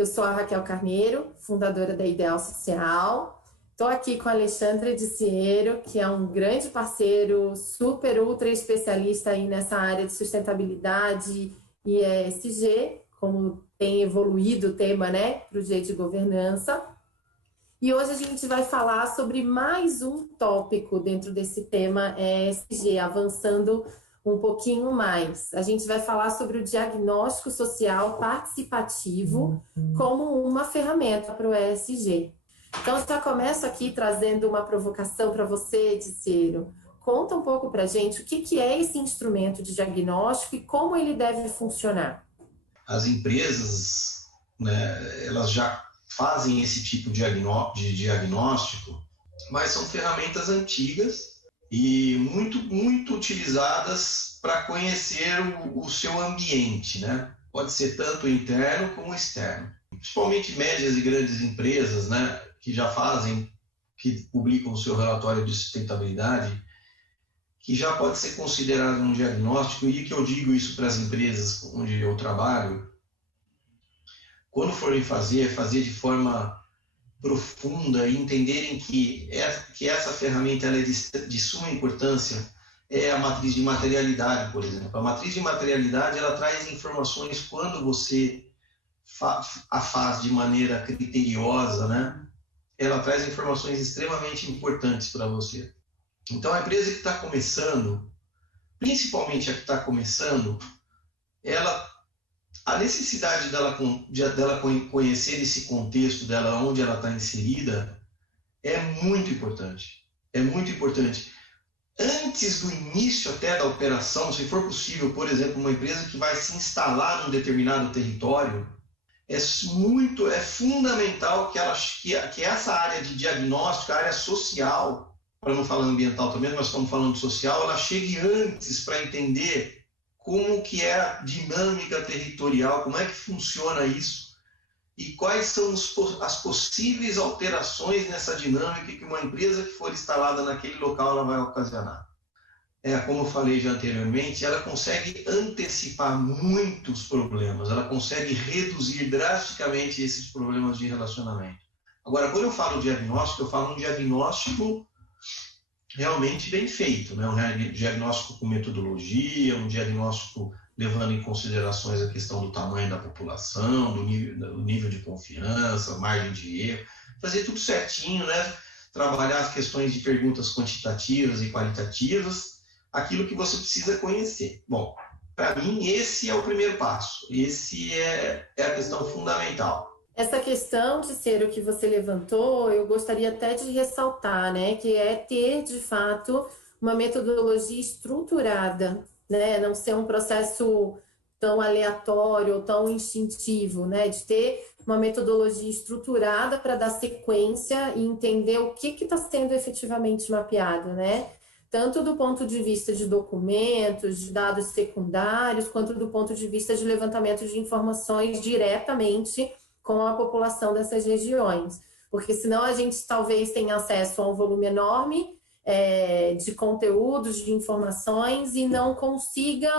Eu sou a Raquel Carneiro, fundadora da Ideal Social. Estou aqui com a Alexandra Diciero, que é um grande parceiro, super, ultra especialista aí nessa área de sustentabilidade e ESG, como tem evoluído o tema, né, para o jeito de governança. E hoje a gente vai falar sobre mais um tópico dentro desse tema ESG, avançando um pouquinho mais. A gente vai falar sobre o diagnóstico social participativo como uma ferramenta para o ESG. Então, já começo aqui trazendo uma provocação para você, Diciero. Conta um pouco para a gente o que é esse instrumento de diagnóstico e como ele deve funcionar. As empresas, né, elas já fazem esse tipo de diagnóstico, mas são ferramentas antigas e muito utilizadas para conhecer o seu ambiente, né? Pode ser tanto interno como externo. Principalmente médias e grandes empresas, né, que já fazem, que publicam o seu relatório de sustentabilidade, que já pode ser considerado um diagnóstico, e que eu digo isso para as empresas onde eu trabalho, quando forem fazer de forma profunda e entenderem que essa ferramenta ela é de suma importância, é a matriz de materialidade, por exemplo. A matriz de materialidade ela traz informações quando você a faz de maneira criteriosa, né? Ela traz informações extremamente importantes para você. Então, a empresa que está começando, principalmente a que está começando, a necessidade dela conhecer esse contexto dela, onde ela está inserida, é muito importante. É muito importante. Antes do início até da operação, se for possível, por exemplo, uma empresa que vai se instalar num determinado território, é fundamental que essa área de diagnóstico, a área social, para não falar ambiental também, nós estamos falando social, ela chegue antes para entender como que é a dinâmica territorial, como é que funciona isso e quais são as possíveis alterações nessa dinâmica que uma empresa que for instalada naquele local ela vai ocasionar. Como eu falei já anteriormente, ela consegue antecipar muitos problemas, ela consegue reduzir drasticamente esses problemas de relacionamento. Agora, quando eu falo diagnóstico, eu falo um diagnóstico realmente bem feito, né? Um diagnóstico com metodologia, um diagnóstico levando em considerações a questão do tamanho da população, do nível de confiança, margem de erro, fazer tudo certinho, né? Trabalhar as questões de perguntas quantitativas e qualitativas, aquilo que você precisa conhecer. Bom, para mim esse é o primeiro passo, esse é a questão fundamental. Essa questão, Diciero, que você levantou, eu gostaria até de ressaltar, né, que é ter, de fato, uma metodologia estruturada, né, não ser um processo tão aleatório ou tão instintivo, né, de ter uma metodologia estruturada para dar sequência e entender o que está sendo efetivamente mapeado, né, tanto do ponto de vista de documentos, de dados secundários, quanto do ponto de vista de levantamento de informações diretamente com a população dessas regiões, porque senão a gente talvez tenha acesso a um volume enorme de conteúdos, de informações e não consiga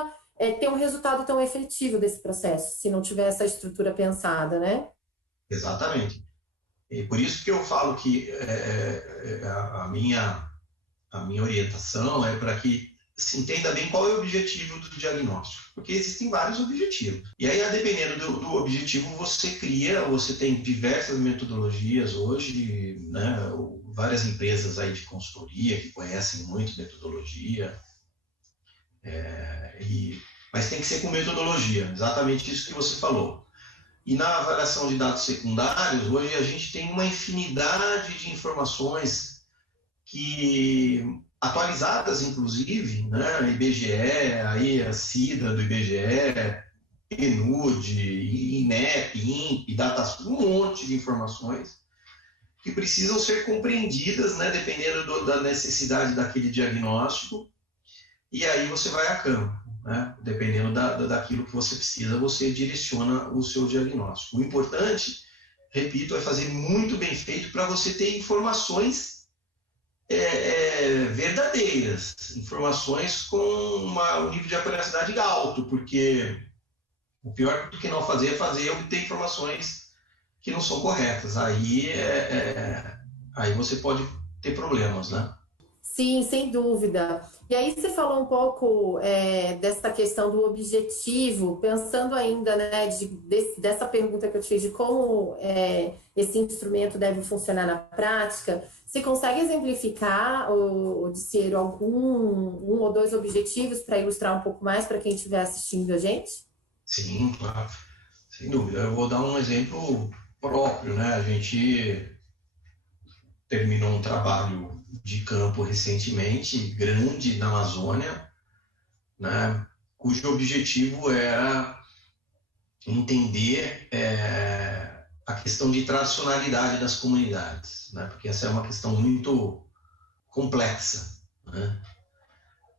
ter um resultado tão efetivo desse processo, se não tiver essa estrutura pensada, né? Exatamente. E por isso que eu falo que a minha orientação é para que se entenda bem qual é o objetivo do diagnóstico, porque existem vários objetivos. E aí, dependendo do objetivo, você tem diversas metodologias hoje, né? Várias empresas aí de consultoria que conhecem muito metodologia, mas tem que ser com metodologia, exatamente isso que você falou. E na avaliação de dados secundários, hoje a gente tem uma infinidade de informações atualizadas, inclusive, né? IBGE, aí a CIDA do IBGE, PNUD, INEP, INPE, DataSul, um monte de informações que precisam ser compreendidas, né? Dependendo da necessidade daquele diagnóstico, e aí você vai a campo, né? Dependendo daquilo que você precisa, você direciona o seu diagnóstico. O importante, repito, é fazer muito bem feito para você ter informações verdadeiras, informações com um nível de apuracidade alto, porque o pior do que não fazer é obter informações que não são corretas. Aí você pode ter problemas, né? Sim, sem dúvida. E aí você falou um pouco dessa questão do objetivo, pensando ainda, né, dessa pergunta que eu te fiz de como esse instrumento deve funcionar na prática. Você consegue exemplificar, Odiciero, um ou dois objetivos para ilustrar um pouco mais para quem estiver assistindo a gente? Sim, claro, sem dúvida. Eu vou dar um exemplo próprio, né? A gente terminou um trabalho de campo recentemente, grande, na Amazônia, né? Cujo objetivo era entender a questão de tradicionalidade das comunidades, né? Porque essa é uma questão muito complexa, né?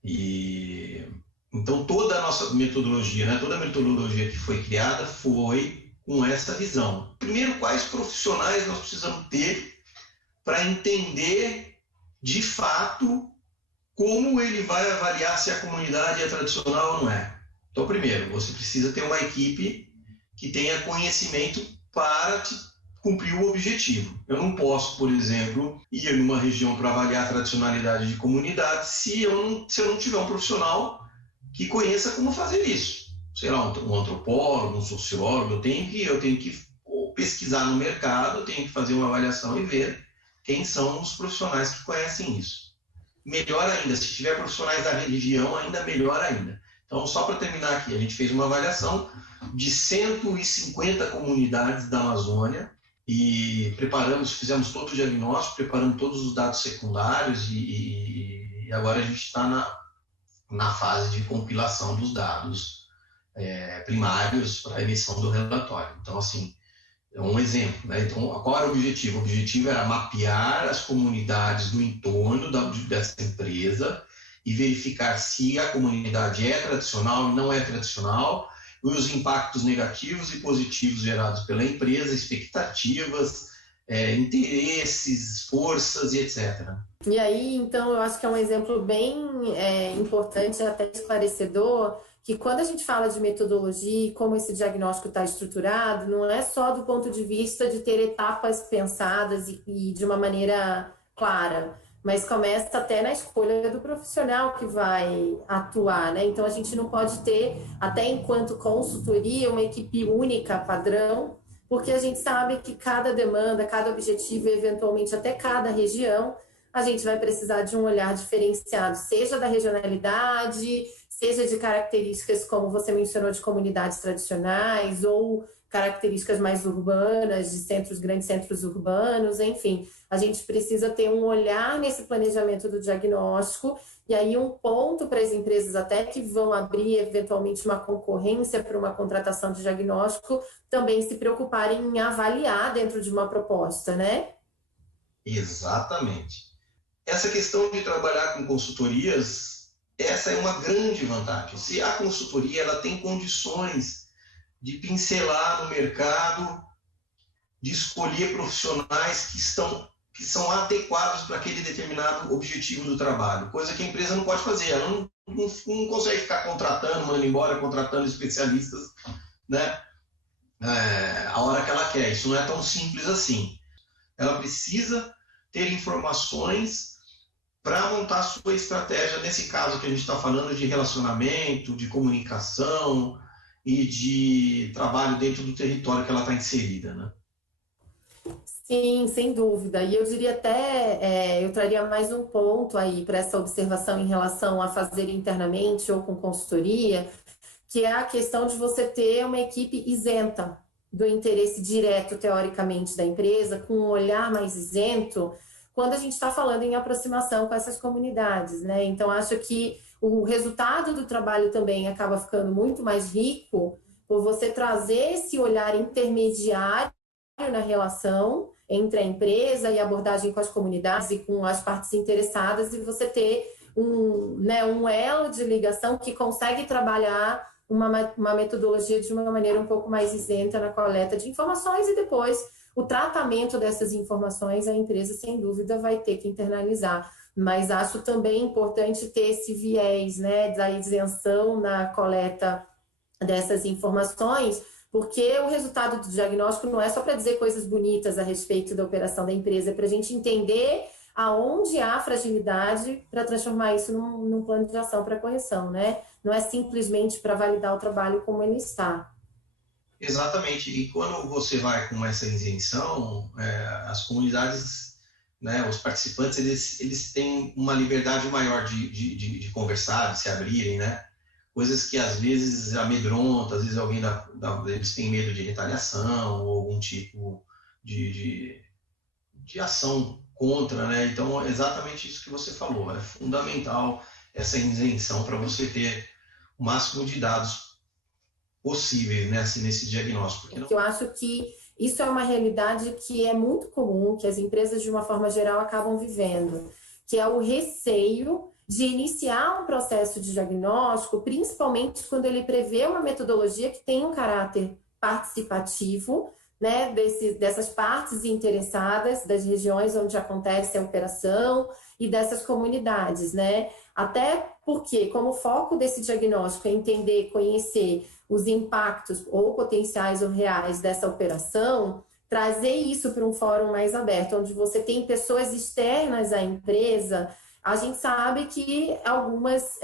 E então toda a nossa metodologia, né? Toda a metodologia que foi criada foi com essa visão. Primeiro, quais profissionais nós precisamos ter para entender de fato como ele vai avaliar se a comunidade é tradicional ou não é. Então, primeiro, você precisa ter uma equipe que tenha conhecimento para cumprir o objetivo. Eu não posso, por exemplo, ir numa região para avaliar a tradicionalidade de comunidade se eu não tiver um profissional que conheça como fazer isso. Sei lá, um antropólogo, um sociólogo, eu tenho que pesquisar no mercado, eu tenho que fazer uma avaliação e ver quem são os profissionais que conhecem isso. Melhor ainda, se tiver profissionais da religião, ainda melhor ainda. Então, só para terminar aqui, a gente fez uma avaliação de 150 comunidades da Amazônia e fizemos todo o diagnóstico, preparamos todos os dados secundários e agora a gente está na fase de compilação dos dados primários para a emissão do relatório. Então, assim, é um exemplo, né? Então, qual era o objetivo? O objetivo era mapear as comunidades do entorno dessa empresa e verificar se a comunidade é tradicional e não é tradicional, e os impactos negativos e positivos gerados pela empresa, expectativas, interesses, forças e etc. E aí, então, eu acho que é um exemplo bem importante, até esclarecedor, que quando a gente fala de metodologia e como esse diagnóstico está estruturado, não é só do ponto de vista de ter etapas pensadas e de uma maneira clara, mas começa até na escolha do profissional que vai atuar, né? Então, a gente não pode ter, até enquanto consultoria, uma equipe única, padrão, porque a gente sabe que cada demanda, cada objetivo, eventualmente até cada região, a gente vai precisar de um olhar diferenciado, seja da regionalidade, seja de características, como você mencionou, de comunidades tradicionais, ou características mais urbanas, de grandes centros urbanos, enfim. A gente precisa ter um olhar nesse planejamento do diagnóstico, e aí um ponto para as empresas até que vão abrir, eventualmente, uma concorrência para uma contratação de diagnóstico, também se preocuparem em avaliar dentro de uma proposta, né? Exatamente. Essa questão de trabalhar com consultorias, essa é uma grande vantagem. Se a consultoria ela tem condições de pincelar no mercado, de escolher profissionais que são adequados para aquele determinado objetivo do trabalho, coisa que a empresa não pode fazer. Ela não consegue ficar mandando embora, contratando especialistas, né? A hora que ela quer. Isso não é tão simples assim. Ela precisa ter informações para montar a sua estratégia, nesse caso que a gente está falando de relacionamento, de comunicação e de trabalho dentro do território que ela está inserida, né? Sim, sem dúvida. E eu diria até, eu traria mais um ponto aí para essa observação em relação a fazer internamente ou com consultoria, que é a questão de você ter uma equipe isenta do interesse direto, teoricamente, da empresa, com um olhar mais isento, quando a gente está falando em aproximação com essas comunidades, né? Então, acho que o resultado do trabalho também acaba ficando muito mais rico por você trazer esse olhar intermediário na relação entre a empresa e a abordagem com as comunidades e com as partes interessadas, e você ter um elo de ligação que consegue trabalhar uma metodologia de uma maneira um pouco mais isenta na coleta de informações, e depois o tratamento dessas informações a empresa, sem dúvida, vai ter que internalizar. Mas acho também importante ter esse viés, né, da isenção na coleta dessas informações, Porque o resultado do diagnóstico não é só para dizer coisas bonitas a respeito da operação da empresa, é para a gente entender aonde há fragilidade para transformar isso num plano de ação para correção, né? Não é simplesmente para validar o trabalho como ele está. Exatamente. E quando você vai com essa isenção, as comunidades, né, os participantes, eles têm uma liberdade maior de conversar, de se abrirem, né? Coisas que às vezes amedrontam, às vezes alguém eles têm medo de retaliação ou algum tipo de ação contra, né? Então, é exatamente isso que você falou. É fundamental essa isenção para você ter o máximo de dados possíveis, né, assim, nesse diagnóstico. Eu acho que isso é uma realidade que é muito comum, que as empresas, de uma forma geral, acabam vivendo, que é o receio de iniciar um processo de diagnóstico, principalmente quando ele prevê uma metodologia que tem um caráter participativo, né, dessas partes interessadas, das regiões onde acontece a operação e dessas comunidades, né? Até porque, como o foco desse diagnóstico é entender, conhecer os impactos ou potenciais ou reais dessa operação, trazer isso para um fórum mais aberto, onde você tem pessoas externas à empresa, a gente sabe que algumas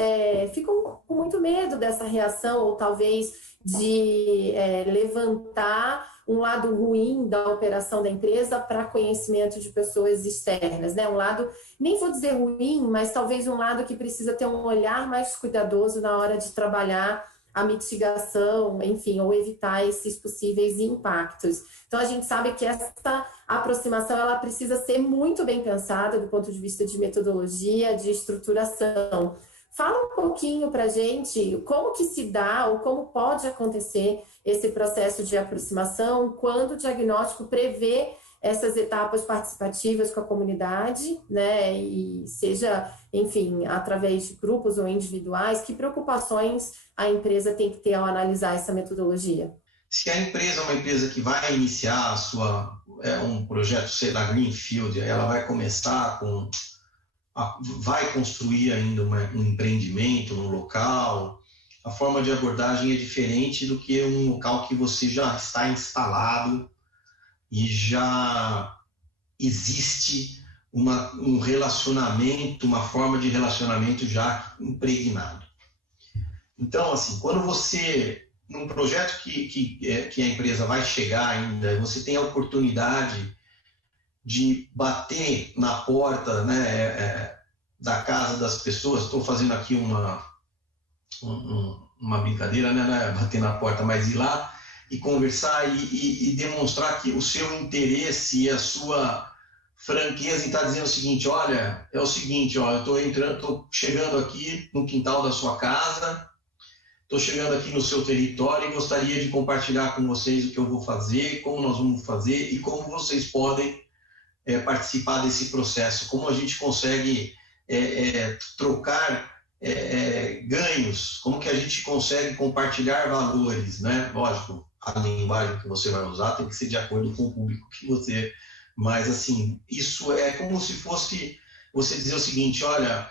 ficam com muito medo dessa reação, ou talvez de levantar um lado ruim da operação da empresa para conhecimento de pessoas externas, né? Um lado, nem vou dizer ruim, mas talvez um lado que precisa ter um olhar mais cuidadoso na hora de trabalhar a mitigação, enfim, ou evitar esses possíveis impactos. Então, a gente sabe que essa aproximação, ela precisa ser muito bem pensada do ponto de vista de metodologia, de estruturação. Fala um pouquinho para a gente como que se dá ou como pode acontecer esse processo de aproximação quando o diagnóstico prevê essas etapas participativas com a comunidade, né, e seja, enfim, através de grupos ou individuais, que preocupações a empresa tem que ter ao analisar essa metodologia? Se a empresa é uma empresa que vai iniciar um projeto, sei lá, Greenfield, ela vai começar vai construir ainda um empreendimento no local, a forma de abordagem é diferente do que um local que você já está instalado e já existe um relacionamento, uma forma de relacionamento já impregnado. Então, assim, quando você, num projeto que a empresa vai chegar ainda, você tem a oportunidade de bater na porta, né, da casa das pessoas. Estou fazendo aqui uma brincadeira, né, bater na porta, mas ir lá e conversar e demonstrar que o seu interesse e a sua franqueza em estar dizendo o seguinte: olha, é o seguinte, ó, eu estou chegando aqui no quintal da sua casa, estou chegando aqui no seu território e gostaria de compartilhar com vocês o que eu vou fazer, como nós vamos fazer e como vocês podem participar desse processo, como a gente consegue trocar ganhos, como que a gente consegue compartilhar valores, né? Lógico, a linguagem que você vai usar tem que ser de acordo com o público que você... Mas, assim, isso é como se fosse você dizer o seguinte: olha,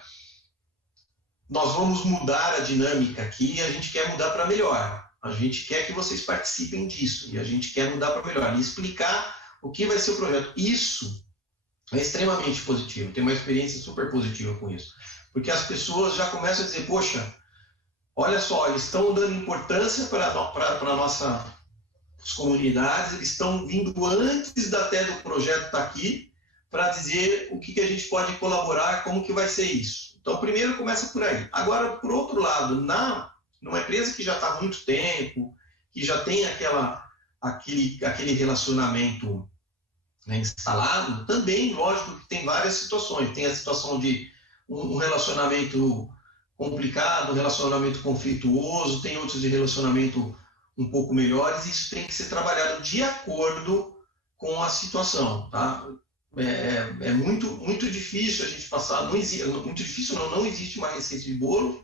nós vamos mudar a dinâmica aqui e a gente quer mudar para melhor. A gente quer que vocês participem disso e a gente quer mudar para melhor. E explicar o que vai ser o projeto. Isso é extremamente positivo. Tem uma experiência super positiva com isso. Porque as pessoas já começam a dizer: poxa, olha só, eles estão dando importância para nossas comunidades, eles estão vindo antes até do projeto estar aqui para dizer o que a gente pode colaborar, como que vai ser isso. Então, primeiro começa por aí. Agora, por outro lado, numa empresa que já está há muito tempo, que já tem aquele relacionamento, né, instalado, também, lógico, que tem várias situações. Tem a situação de um relacionamento complicado, um relacionamento conflituoso, tem outros de relacionamento um pouco melhores, e isso tem que ser trabalhado de acordo com a situação, tá? É muito difícil a gente passar, não existe uma receita de bolo,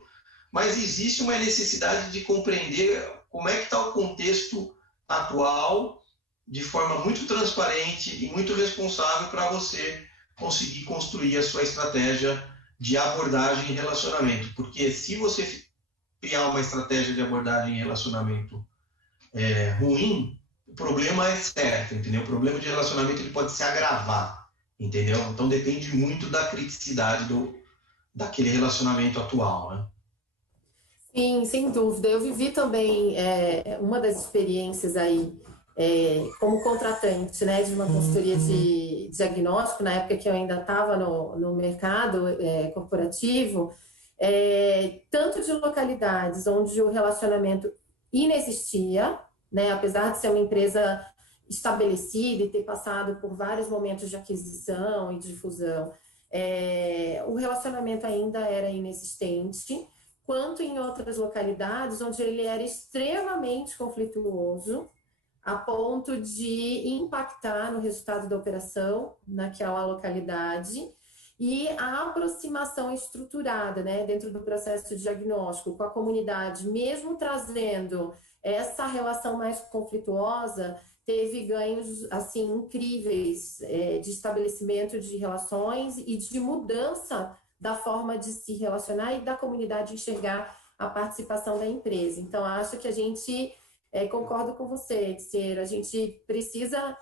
mas existe uma necessidade de compreender como é que está o contexto atual de forma muito transparente e muito responsável para você conseguir construir a sua estratégia de abordagem e relacionamento. Porque se você criar uma estratégia de abordagem e relacionamento ruim, o problema é certo, entendeu? O problema de relacionamento ele pode se agravar, entendeu? Então depende muito da criticidade daquele relacionamento atual, né? Sim, sem dúvida. Eu vivi também uma das experiências aí como contratante, né, de uma consultoria de diagnóstico, na época que eu ainda estava no mercado corporativo, tanto de localidades onde o relacionamento inexistia, né, apesar de ser uma empresa estabelecida e ter passado por vários momentos de aquisição e de fusão, o relacionamento ainda era inexistente, quanto em outras localidades onde ele era extremamente conflituoso, a ponto de impactar no resultado da operação naquela localidade, e a aproximação estruturada, né, dentro do processo de diagnóstico com a comunidade, mesmo trazendo essa relação mais conflituosa, teve ganhos assim incríveis de estabelecimento de relações e de mudança da forma de se relacionar e da comunidade enxergar a participação da empresa. Então, acho que a gente, concordo com você, Ticiero, a gente precisa,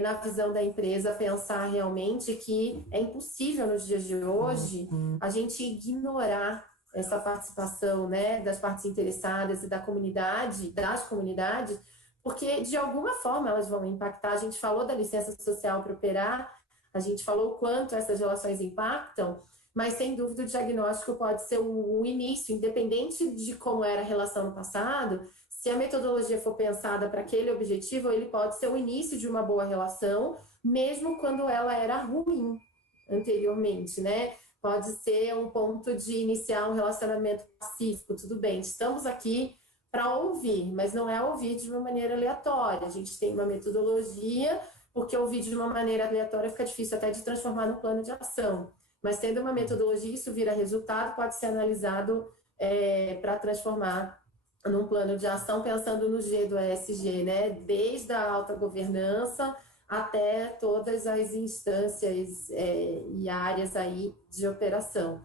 na visão da empresa, pensar realmente que é impossível nos dias de hoje a gente ignorar essa participação, né, das partes interessadas e da comunidade, das comunidades, porque de alguma forma elas vão impactar. A gente falou da licença social para operar, a gente falou o quanto essas relações impactam, mas sem dúvida o diagnóstico pode ser o início, independente de como era a relação no passado. Se a metodologia for pensada para aquele objetivo, ele pode ser o início de uma boa relação, mesmo quando ela era ruim anteriormente, né? Pode ser um ponto de iniciar um relacionamento pacífico, tudo bem, estamos aqui para ouvir, mas não é ouvir de uma maneira aleatória. A gente tem uma metodologia, porque ouvir de uma maneira aleatória fica difícil até de transformar no plano de ação. Mas tendo uma metodologia, isso vira resultado, pode ser analisado para transformar num plano de ação, pensando no G do ESG, né? Desde a alta governança até todas as instâncias e áreas aí de operação.